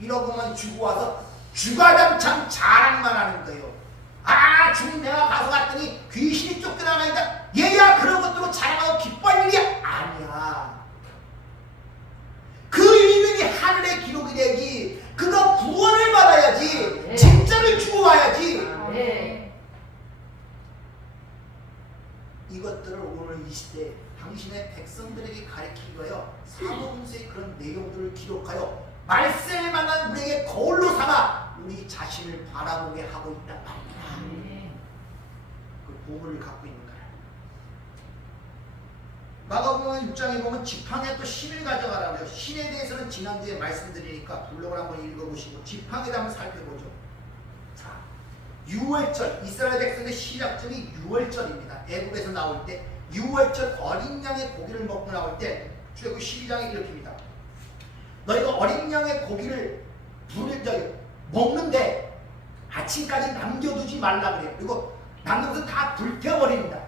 이런 것만 주고 와서 주가장창 자랑만 하는 거예요. 아 주님 내가 가서 갔더니 귀신이 쫓겨나가니까 얘야 그런 것들로 자랑하고 기뻐할 일이 아니야. 그 이름이 하늘에 기록이 되지 그가 구원을 받아야지. 네. 진짜를 주고 와야지. 네. 이것들을 오늘 이 시대에 당신의 백성들에게 가르치고요. 사도행전의 그런 내용들을 기록하여 말씀을 만난 우리에게 거울로 삼아 우리 자신을 바라보게 하고 있단 말입니다. 네. 그 보물을 갖고 있는 거야. 마가복음 6장에 보면 지팡이에 또 신을 가져가라고요. 신에 대해서는 지난주에 말씀드리니까 블록을 한번 읽어보시고 지팡이를 한번 살펴보죠. 자, 6월절 이스라엘 백성의 시작점이 6월절입니다. 애굽에서 나올 때 유월절 어린 양의 고기를 먹고 나올 때 출애굽기 12장에 이렇게입니다. 너희가 어린 양의 고기를 먹는데 아침까지 남겨두지 말라 그래요. 그리고 남겨서 다 불태워버립니다.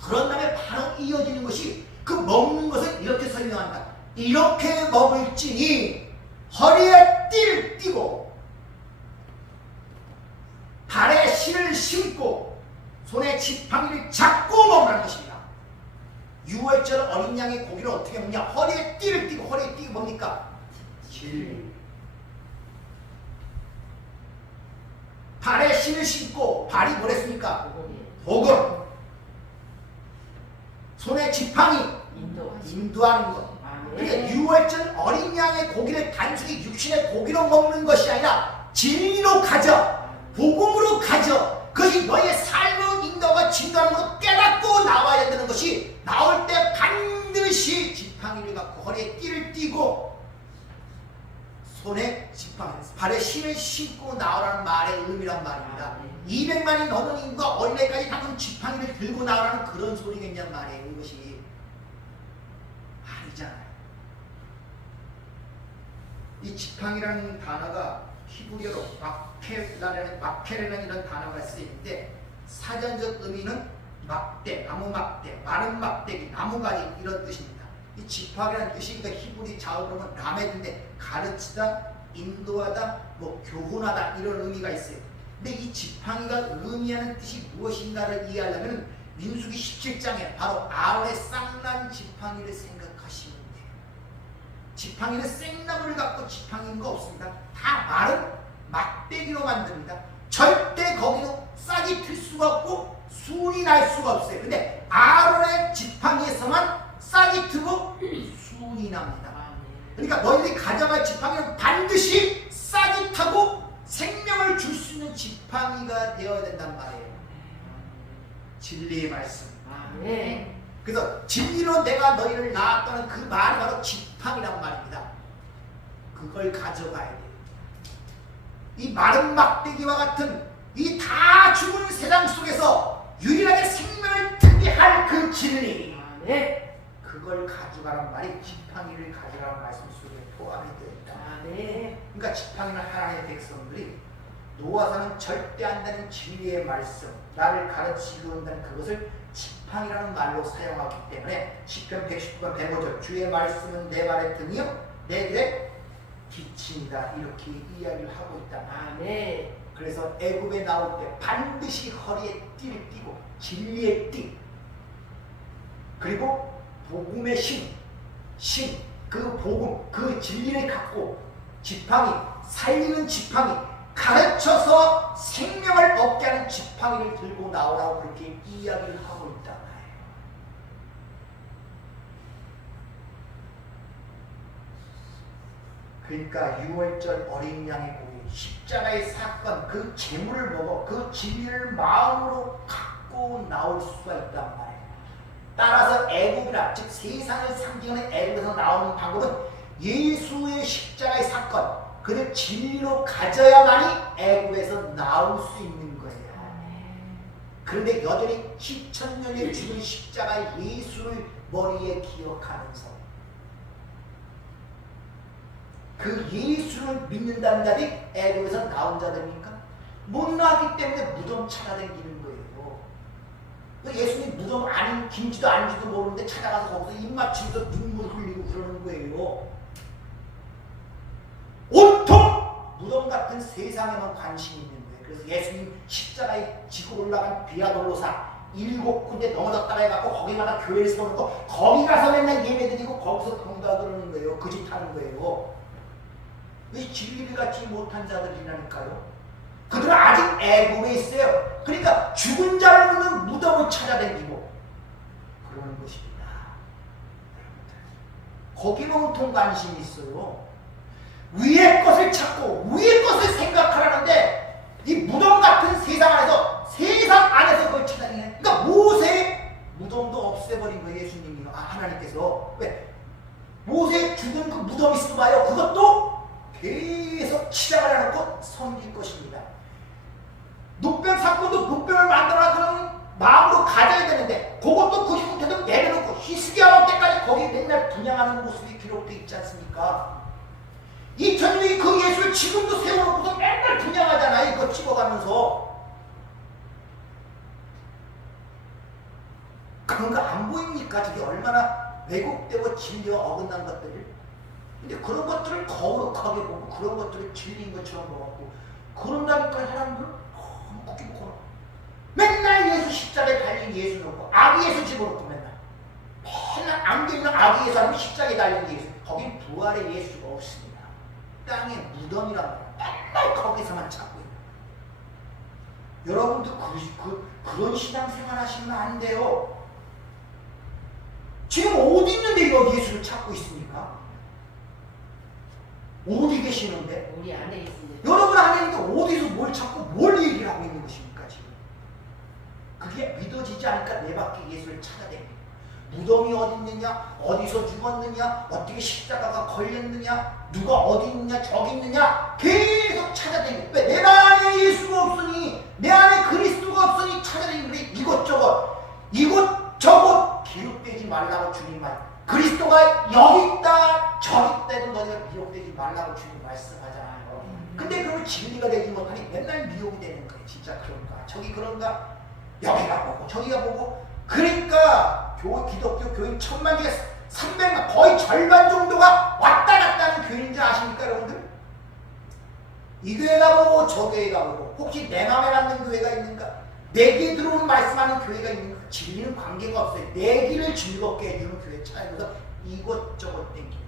그런 다음에 바로 이어지는 것이 그 먹는 것을 이렇게 설명한다. 이렇게 먹을지니 허리에 띠를 띠고 발에 실을 신고 손에 지팡이를 잡고 먹으라는 것입니다. 유월절 어린 양의 고기를 어떻게 먹냐? 허리에 띠를 띠고, 허리에 띠고 뭡니까? 진리. 발에 신을 신고, 발이 뭐랬습니까? 복음. 손에 지팡이, 인도하는 것. 그러니까 유월절 어린 양의 고기를 단순히 육신의 고기로 먹는 것이 아니라 진리로 가져, 복음으로 가져. 그것이 너의 삶의 인도가 진도하는 것을 깨닫고 나와야 되는 것이, 나올 때 반드시 지팡이를 갖고 허리에 띠를 띠고 손에 지팡이, 발에 신을 신고 나오라는 말의 의미란 말입니다. 200만이 넘는 인구가 어린애까지 당근 지팡이를 들고 나오라는 그런 소리겠냔 말이에요. 이것이 아니잖아요. 이 지팡이라는 단어가 히브리어로 마케레라는 이런 단어가 쓰이는데, 사전적 의미는 막대, 나무 막대, 마른 막대기, 나무가지 이런 뜻입니다. 이 지팡이라는 뜻이 그 히브리 자어로 보면 라메드인데 가르치다, 인도하다, 교훈하다 이런 의미가 있어요. 근데 이 지팡이가 의미하는 뜻이 무엇인가를 이해하려면 민수기 17장에 바로 아론의 쌍난 지팡이를 생각하시면 돼요. 지팡이는 생나무를 갖고 지팡이인 거 없습니다. 다 마른 막대기로 만듭니다. 절대 거기는 싹이 틀 수가 없고 순이 날 수가 없어요. 근데 아론의 지팡이에서만 싹이 트고 순이 납니다. 그러니까 너희들이 가져갈 지팡이는 반드시 싹이 타고 생명을 줄 수 있는 지팡이가 되어야 된단 말이에요. 진리의 말씀. 그래서 진리로 내가 너희를 낳았다는 그 말이 바로 지팡이란 말입니다. 그걸 가져가야 돼요. 이 마른 막대기와 같은 이 다 죽은 세상 속에서 유일하게 생명을 트게 할 그 진리, 그걸 가져가란 말이 지팡이를 가져가라는 말씀 속에 포함이 되어 있다. 그러니까 지팡이는 하나님의 백성들이 노아사는 절대 안 되는 진리의 말씀, 나를 가르치고 온다는 그것을 지팡이라는 말로 사용하기 때문에 시편 119편 105절 주의 말씀은 내 발의 등이요 내 길의 빛입니다. 이렇게 이야기를 하고 있다. 그래서 애굽에 나올 때 반드시 허리에 띠를 띠고 진리의 띠, 그리고 복음의 신, 그 복음, 그 진리를 갖고 지팡이, 살리는 지팡이, 가르쳐서 생명을 얻게 하는 지팡이를 들고 나오라고 그렇게 이야기를 하고 있다. 그러니까 유월절 어린 양의 고기, 십자가의 사건, 그 재물을 먹어 그 진리를 마음으로 갖고 나올 수가 있단 말이에요. 따라서 애굽이라, 즉 세상을 상징하는 애굽에서 나오는 방법은 예수의 십자가의 사건, 그를 진리로 가져야만이 애굽에서 나올 수 있는 거예요. 그런데 여전히 2000년의 죽은 십자가 예수를 머리에 기억하면서 그 예수를 믿는다는 자들이 애굽에서 나온 자들입니까? 못 나왔기 때문에 무덤 찾아다니는 거예요. 예수님 무덤 아닌지도 아닌지도 모르는데 찾아가서 거기서 입 맞추면서 눈물 흘리고 그러는 거예요. 온통 무덤 같은 세상에만 관심이 있는 거예요. 그래서 예수님 십자가에 지고 올라간 비아돌로사 7군데 넘어졌다가 해갖고 거기마다 교회를 세워놓고 거기 가서 맨날 예배드리고 거기서 공부하고 그러는 거예요. 그 짓 하는 거예요. 왜 진리를 갖지 못한 자들이라니까요. 그들은 아직 애굽에 있어요. 그러니까 죽은 자를 묻는 무덤을 찾아다니고 그러는 것입니다. 거기는 온통 관심이 있어요. 위의 것을 찾고 위의 것을 생각하라는데 이 무덤 같은 세상 안에서 그걸 찾아다니는. 그러니까 모세의 무덤도 없애버린 거예요. 예수님이, 하나님께서. 왜? 모세 죽은 그 무덤이 있어 봐요. 그것도 계속 치장을 해놓고 섬길 것입니다. 눕병 사건도 눕병을 만들어놨더니 마음으로 가져야 되는데 그것도 그 형태도 내려놓고 히스기야 올 때까지 거기 맨날 분양하는 모습이 기록되어 있지 않습니까? 2000년이 그 예수를 지금도 세워놓고서 맨날 분양하잖아요. 이거 찍어가면서. 그런 거 안 보입니까? 저게 얼마나 왜곡되고 진리와 어긋난 것들을. 근데 그런 것들을 거룩하게 보고 그런 것들을 진리인 것처럼 보고 그런다니까 사람들은 너무 굳게 보고 맨날 예수 십자가에 달린 예수 놓고 아기 예수 집어넣고 맨날 안겨있는 아기 예수 하면 십자가에 달린 예수. 거긴 부활의 예수가 없습니다. 땅의 무덤이라고 맨날 거기서만 찾고 있는. 여러분도 그런 신앙생활 하시면 안 돼요. 지금 어디 있는데 여기 예수를 찾고 있습니까? 어디 계시는데? 우리 안에 있습니다. 여러분 안에 있는데 어디서 뭘 찾고 뭘 얘기를 하고 있는 것입니까 지금? 그게 믿어지지 않으니까 내 밖에 예수를 찾아다니는. 무덤이 어디 있느냐, 어디서 죽었느냐, 어떻게 십자가가 걸렸느냐, 누가 어디 있느냐, 저기 있느냐 계속 찾아다니고. 왜? 내 안에 예수가 없으니, 내 안에 그리스도가 없으니 찾아다니는. 그래 이것저것 기록되지 말라고 주님 말. 그리스도가 여기 있다 저기 있다도 너희가 미혹되지 말라고 주님 말씀하잖아요. 근데 그러면 진리가 되지 못하니 맨날 미혹이 되는 거예요. 진짜 그런가 저기 그런가 여기가 보고 저기가 보고. 그러니까 기독교 교인 1000만 중에 300만 거의 절반 정도가 왔다 갔다 하는 교인인지 아십니까 여러분들? 이 교회가 보고 저 교회가 보고 혹시 내 맘에 맞는 교회가 있는가? 내게 들어오는 말씀하는 교회가 있는가? 진리는 관계가 없어요. 내 길을 즐겁게 해주는 교회 찾아서 이것저것 땡기는 거예요.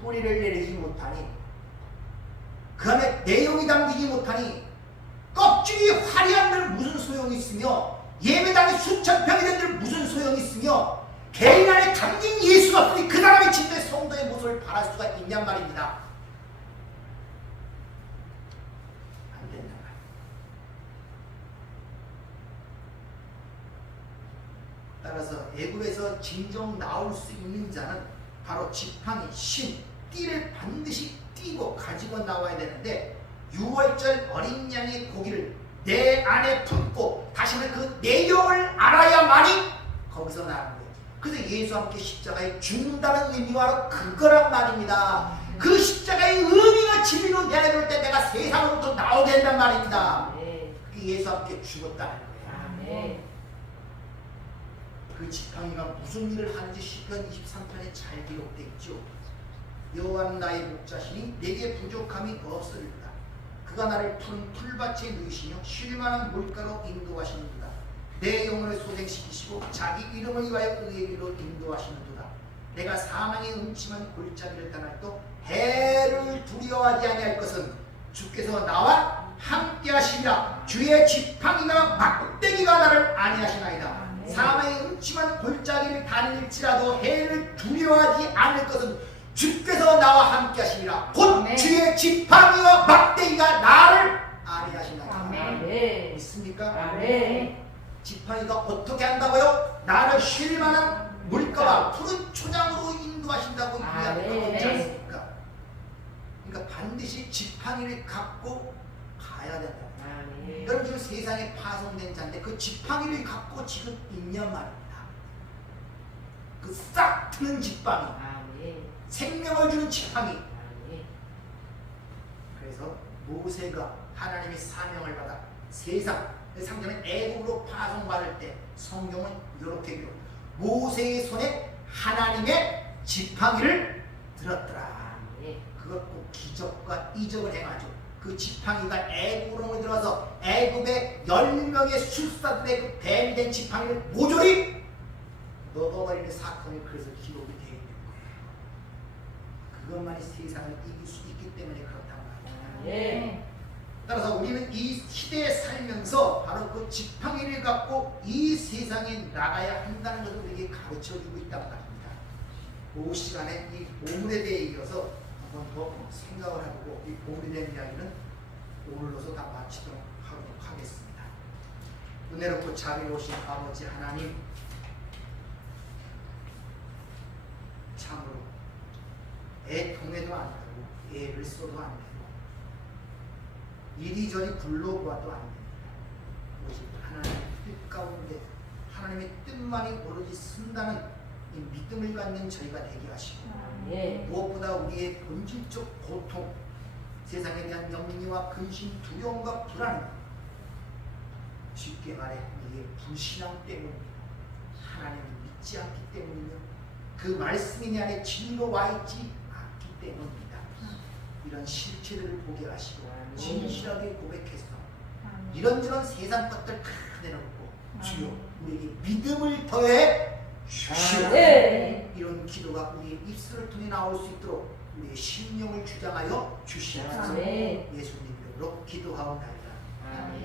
뿌리를 내리지 못하니 그 안에 내용이 담기지 못하니 껍질이 화려한 들 무슨 소용이 있으며 예배당이 수천 평이 된 들 무슨 소용이 있으며 개인 안에 담긴 예수가 없으니 그 사람이 진짜 성도의 모습을 바랄 수가 있냔 말입니다. 안 된단 말이에요. 따라서 애굽에서 진정 나올 수 있는 자는 바로 지팡이, 신, 띠를 반드시 띠고 가지고 나와야 되는데 6월절 어린 양의 고기를 내 안에 품고 다시는 그 내용을 알아야만이 거기서 나는 거예요. 그래서 예수와 함께 십자가에 죽는다는 의미와 그거란 말입니다. 그 십자가의 의미가 진리로 내 안에 들어올 때 내가 세상으로부터 나오게 된단 말입니다. 그게 예수와 함께 죽었다는 거예요. 그 지팡이가 무슨 일을 하는지 시편 23편에 잘 기록되어 있죠. 여호와는 나의 목자시니 내게 부족함이 없으리로다. 그가 나를 푸른 풀밭에 누이시며 쉴만한 물가로 인도하시는도다. 내 영혼을 소생시키시고 자기 이름을 위하여 의의 길로 인도하시는도다. 내가 사망의 음침한 골짜기를 떠날도 해를 두려워하지 아니할 것은 주께서 나와 함께 하시리라. 주의 지팡이가 막대기가 나를 안위하시나이다. 사망의 음침한 골짜기를 다닐지라도 해를 두려워하지 않을 것은 주께서 나와 함께 하시리라. 곧 아멘. 주의 지팡이와 막대기가 나를 안위하시나이다. 아멘. 믿습니까? 아멘. 지팡이가 어떻게 한다고요? 나를 쉴 만한 물가와 푸른 초장으로 인도하신다고 이야기하고 있지 않습니까? 그러니까 반드시 지팡이를 갖고 가야 된다. 여러분 지금 세상에 파송된 자인데 그 지팡이를 갖고 지금 있냔 말입니다. 그 싹 트는 지팡이, 생명을 주는 지팡이. 그래서 모세가 하나님의 사명을 받아 세상 상점은 애국으로 파송받을 때 성경은 이렇게 기록. 모세의 손에 하나님의 지팡이를 들었더라. 그것 꼭 기적과 이적을 행하죠. 그 지팡이가 애국으로 들어서 애굽의 10명의 술사들의 그 뱀이 된 지팡이를 모조리 먹어버리는 사건이 그래서 기록이 되어 있는 거예요. 그것만이 세상을 이길 수 있기 때문에 그렇다고 합니다. 따라서 우리는 이 시대에 살면서 바로 그 지팡이를 갖고 이 세상에 나가야 한다는 것을 우리에게 가르쳐주고 있다고 합니다. 그 시간에 이 보물에 대해 이어서 한번 더 생각을 해보고 이 보물에 대한 이야기는 오늘로서 다 마치도록 하겠습니다. 은혜롭고 자비로우신 아버지 하나님, 참으로 애통해도 안 되고 애를 써도 안 되고 이리저리 굴러보아도 안 됩니다. 오직 하나님의 뜻 가운데 하나님의 뜻만이 오로지 쓴다는 이 믿음을 갖는 저희가 되게 하시고 예. 무엇보다 우리의 본질적 고통, 세상에 대한 염려와 근심, 두려움과 불안, 쉽게 말해 우리의 불신앙 때문입니다. 하나님을 믿지 않기 때문이며 그 말씀이 내 안에 진리로 와 있지 않기 때문입니다. 이런 실체들을 보게 하시고 진실하게 고백해서 이런저런 세상 것들 다 내놓고 주여 우리에게 믿음을 더해 주시오. 네. 이런 기도가 우리의 입술을 통해 나올 수 있도록 우리의 심령을 주장하여 주시옵소서. 아멘. 예수님 이름으로 기도하옵나이다. 아멘.